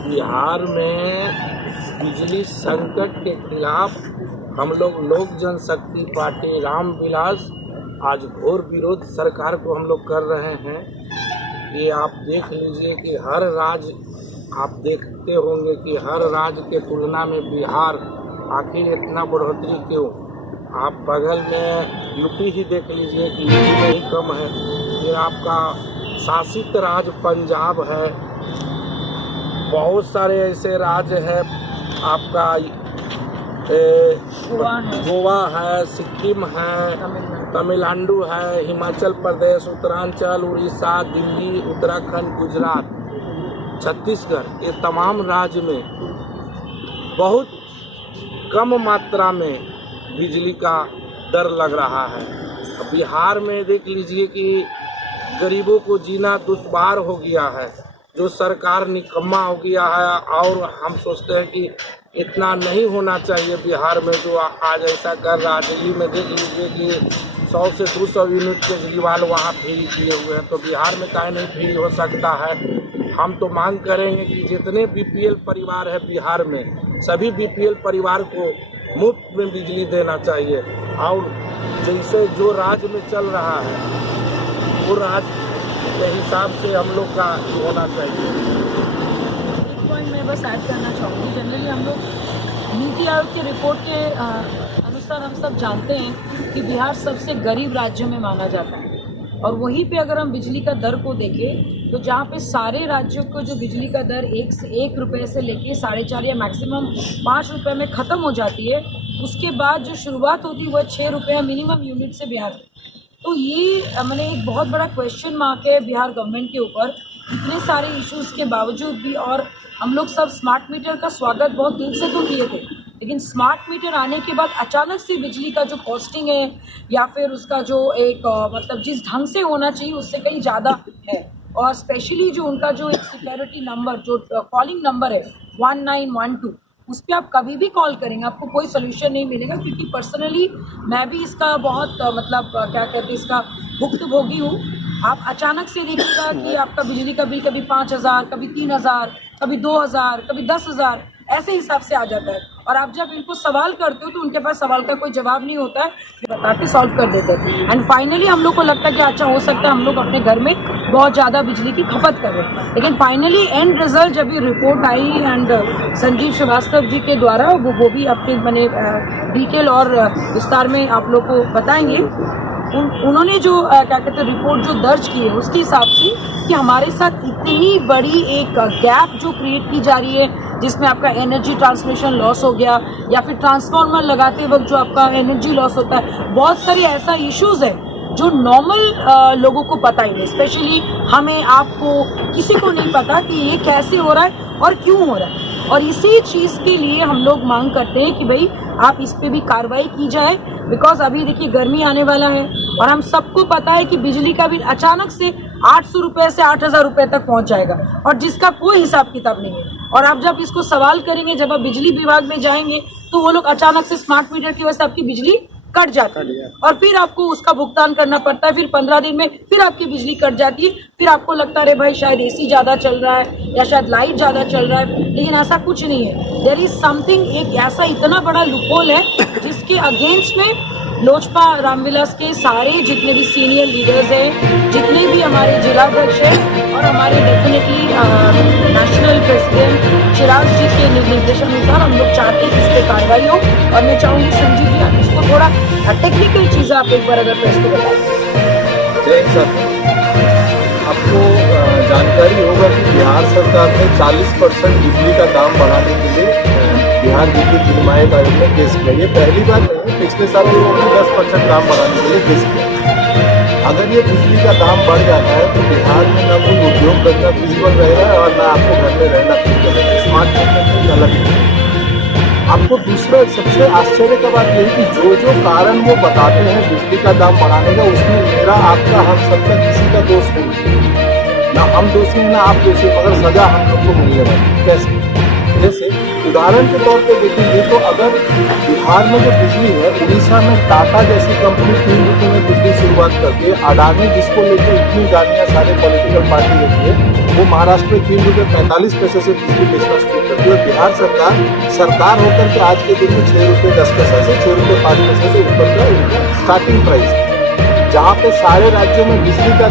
बिहार में बिजली संकट के खिलाफ हम लोग लोक जनशक्ति पार्टी रामविलास आज घोर विरोध सरकार को हम लोग कर रहे हैं। ये आप देख लीजिए कि हर राज्य, आप देखते होंगे कि हर राज्य के तुलना में बिहार आखिर इतना बढ़ोतरी क्यों। आप बगल में यूपी ही देख लीजिए कि यूपी में ही कम है। फिर आपका शासित राज्य पंजाब है, बहुत सारे ऐसे राज्य है, आपका गोवा है, सिक्किम है, तमिलनाडु है, हिमाचल प्रदेश, उत्तरांचल, उड़ीसा, दिल्ली, उत्तराखंड, गुजरात, छत्तीसगढ़, ये तमाम राज्य में बहुत कम मात्रा में बिजली का दर लग रहा है। बिहार में देख लीजिए कि गरीबों को जीना दुश्वार हो गया है, जो सरकार निकम्मा हो गया है। और हम सोचते हैं कि इतना नहीं होना चाहिए बिहार में जो आज ऐसा कर रहा है। दिल्ली में देख लीजिए कि 100 से 200 यूनिट केजरीवाल वहाँ फ्री किए हुए हैं, तो बिहार में काहे नहीं फ्री हो सकता है। हम तो मांग करेंगे कि जितने बीपीएल परिवार है बिहार में, सभी बीपीएल परिवार को मुफ्त में बिजली देना चाहिए। और जैसे जो राज्य में चल रहा है वो राज्य के हिसाब से हम लोग का होना चाहिए। एक पॉइंट मैं बस ऐड करना चाहूँगी। जनरली हम लोग नीति आयोग की रिपोर्ट के अनुसार हम सब जानते हैं कि बिहार सबसे गरीब राज्यों में माना जाता है। और वहीं पे अगर हम बिजली का दर को देखें तो जहाँ पे सारे राज्यों को जो बिजली का दर 1 रुपये से लेके 4.5 या मैक्सिमम 5 रुपये में ख़त्म हो जाती है, उसके बाद जो शुरुआत होती है वह 6 रुपये मिनिमम यूनिट से बिहार। तो ये मैंने एक बहुत बड़ा क्वेश्चन मार्क है बिहार गवर्नमेंट के ऊपर, इतने सारे इश्यूज़ के बावजूद भी। और हम लोग सब स्मार्ट मीटर का स्वागत बहुत दिल से तो किए थे, लेकिन स्मार्ट मीटर आने के बाद अचानक से बिजली का जो कॉस्टिंग है या फिर उसका जो एक मतलब जिस ढंग से होना चाहिए उससे कहीं ज़्यादा है। और स्पेशली जो उनका जो एक सिक्योरिटी नंबर, जो कॉलिंग नंबर है 1912, उस पर आप कभी भी कॉल करेंगे आपको कोई सोल्यूशन नहीं मिलेगा। क्योंकि पर्सनली मैं भी इसका बहुत मतलब क्या कहते हैं, इसका भुक्तभोगी हूँ। आप अचानक से देखिएगा कि आपका बिजली का बिल कभी 5000, कभी 3000, कभी 2000, कभी 10,000 ऐसे हिसाब से आ जाता है। और आप जब इनको सवाल करते हो तो उनके पास सवाल का कोई जवाब नहीं होता है, बता के सॉल्व कर देते हैं। एंड फाइनली हम लोग को लगता है कि अच्छा हो सकता है हम लोग अपने घर में बहुत ज़्यादा बिजली की खपत करें। लेकिन फाइनली एंड रिजल्ट जब ये रिपोर्ट आई एंड संजीव श्रीवास्तव जी के द्वारा वो भी अपने मैंने डिटेल और विस्तार में आप लोग को बताएंगे। उन्होंने जो क्या कहते हैं रिपोर्ट जो दर्ज की है उसके हिसाब से कि हमारे साथ इतनी बड़ी एक गैप जो क्रिएट की जा रही है, जिसमें आपका एनर्जी ट्रांसमिशन लॉस हो गया या फिर ट्रांसफार्मर लगाते वक्त जो आपका एनर्जी लॉस होता है, बहुत सारे ऐसा इश्यूज़ है जो नॉर्मल लोगों को पता ही नहीं। स्पेशली हमें, आपको, किसी को नहीं पता कि ये कैसे हो रहा है और क्यों हो रहा है। और इसी चीज़ के लिए हम लोग मांग करते हैं कि भाई आप इस पे भी कार्रवाई की जाए। बिकॉज अभी देखिए गर्मी आने वाला है और हम सबको पता है कि बिजली का बिल अचानक से 800 रुपये से 8000 रुपये तक पहुंच जाएगा और जिसका कोई हिसाब किताब नहीं है। और आप जब इसको सवाल करेंगे, जब आप बिजली विभाग में जाएंगे तो वो लोग अचानक से स्मार्ट मीटर की वजह से आपकी बिजली कट जाती है और फिर आपको उसका भुगतान करना पड़ता है। फिर 15 दिन में फिर आपकी बिजली कट जाती है। फिर आपको लगता है अरे भाई शायद एसी ज़्यादा चल रहा है या शायद लाइट ज़्यादा चल रहा है, लेकिन ऐसा कुछ नहीं है। देयर इज समथिंग, एक ऐसा इतना बड़ा लूपहोल है जिसके अगेंस्ट में लोजपा रामविलास के सारे जितने भी सीनियर लीडर्स हैं, जितने भी हमारे जिलाध्यक्ष हैं और हमारे डेफिनेटली नेशनल प्रेसिडेंट चिराग जी के निर्देशानुसार हम लोग चाहते हैं कि इस पर कार्रवाई हो। और मैं चाहूँगी संजीव जी आप इसको थोड़ा टेक्निकल चीज़ें आप एक बार अगर प्रेस को बताएं। सर, आपको जानकारी होगा कि बिहार सरकार ने 40% बिजली का दाम बढ़ाने के लिए बिहार विद्युत विनियामक आयोग ने केस किया। ये पहली बार नहीं है, पिछले साल उन्होंने 10% दाम बढ़ाने के लिए केस किया। अगर ये बिजली का दाम बढ़ जाता है तो बिहार में ना कोई उद्योग करना फिजिबल रहेगा और ना आपको घर में रहना फिजिबल रहेगा। स्मार्ट मीटर की अलग है। आपको दूसरा सबसे आश्चर्य का बात यही कि जो कारण वो बताते हैं बिजली का दाम बढ़ाने का, उसमें मेरा, आपका, हम सबका किसी का दोष नहीं। ना हम दोषी हैं ना आप दोषी, मगर सजा हम लोग को मिलने वाली। कैसे? जैसे उदाहरण के तौर पे देखेंगे तो अगर बिहार में जो बिजली है, उड़ीसा में टाटा जैसी कंपनी 3 रुपये में बिजली शुरुआत करके, अडानी जिसको लेकर इतनी गालियाँ सारे पॉलिटिकल पार्टी रहती है, वो महाराष्ट्र में 3 रुपये 45 पैसे से बिजली बेचना शुरू करती है। और बिहार सरकार होकर के आज के दिन में 6 रुपये 10 पैसे से 6 रुपये 5 पैसे से ऊपर का स्टार्टिंग प्राइस है, जहाँ पे सारे राज्यों में बिजली का